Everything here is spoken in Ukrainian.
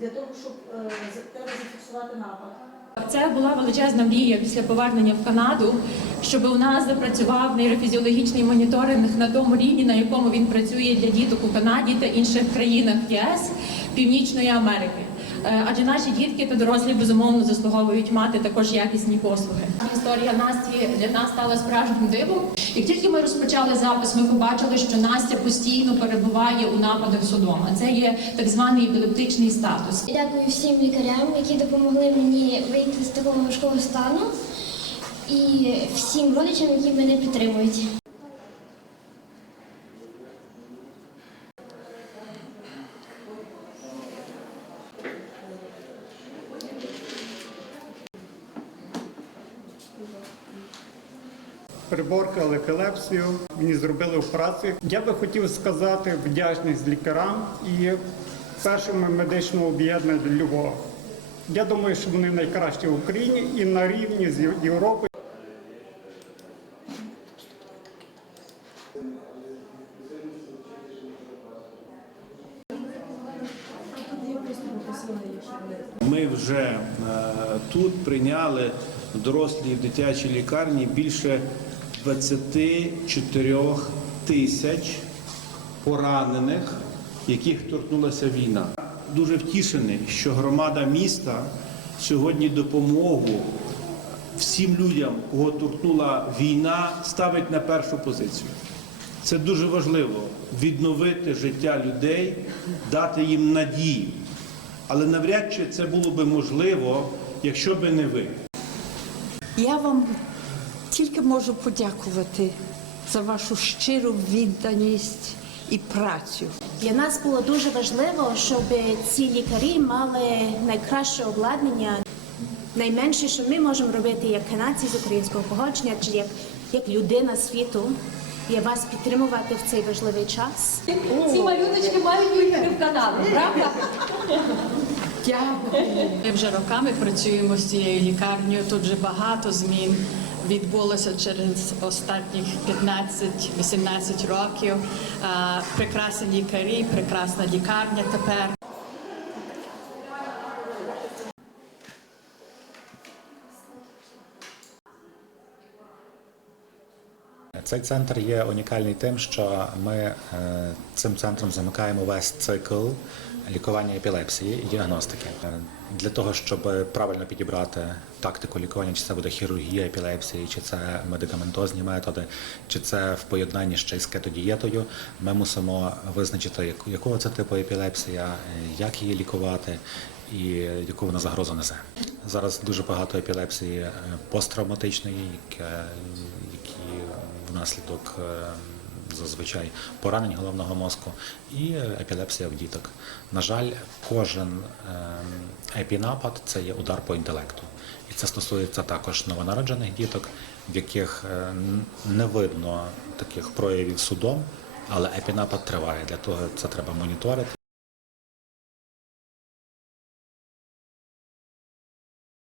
для того, щоб е, за- зафіксувати напад. Це була величезна мрія після повернення в Канаду, щоб у нас запрацював нейрофізіологічний моніторинг на тому рівні, на якому він працює для діток у Канаді та інших країнах ЄС Північної Америки. Е, Адже наші дітки та дорослі безумовно заслуговують мати також якісні послуги. Історія Насті для нас стала справжнім дивом. Як тільки ми розпочали запис, ми побачили, що Настя постійно перебуває у нападах судома. Це є так званий епілептичний статус. Дякую всім лікарям, які допомогли мені вийти з такого важкого стану, і всім родичам, які мене підтримують. Приборкали епілепсію, мені зробили операцію. Я би хотів сказати вдячність лікарям і першому медичному об'єднанню Львова. Я думаю, що вони найкращі в Україні і на рівні з Європи. Ми вже е, тут прийняли в дорослій в дитячій лікарні більше 24 тисяч поранених, яких торкнулася війна. Дуже втішений, що громада міста сьогодні допомогу всім людям, кого торкнула війна, ставить на першу позицію. Це дуже важливо відновити життя людей, дати їм надію. Але навряд чи це було би можливо, якщо би не ви. Я вам тільки можу подякувати за вашу щиру відданість і працю. Для нас було дуже важливо, щоб ці лікарі мали найкраще обладнання. Найменше, що ми можемо робити як канадці з українського походження, чи як, як людина світу, є вас підтримувати в цей важливий час. Ці малюночки мають їхати в Канаду, правда? Дякую. Ми вже роками працюємо з цією лікарнею. Тут вже багато змін відбулося через останніх 15-18 років. Прекрасні лікарі, прекрасна лікарня тепер. Цей центр є унікальний тим, що ми е, цим центром замикаємо весь цикл лікування епілепсії і діагностики. Е, Для того, щоб правильно підібрати тактику лікування, чи це буде хірургія епілепсії, чи це медикаментозні методи, чи це в поєднанні ще й з кетодієтою, ми мусимо визначити, як- якого це типу епілепсія, як її лікувати і яку вона загрозу несе. Зараз дуже багато епілепсії е, посттравматичної, які внаслідок е, зазвичай поранень головного мозку і епілепсія в діток. На жаль, кожен е, епінапад це є удар по інтелекту. І це стосується також новонароджених діток, в яких е, не видно таких проявів судом, але епінапад триває. Для того це треба моніторити.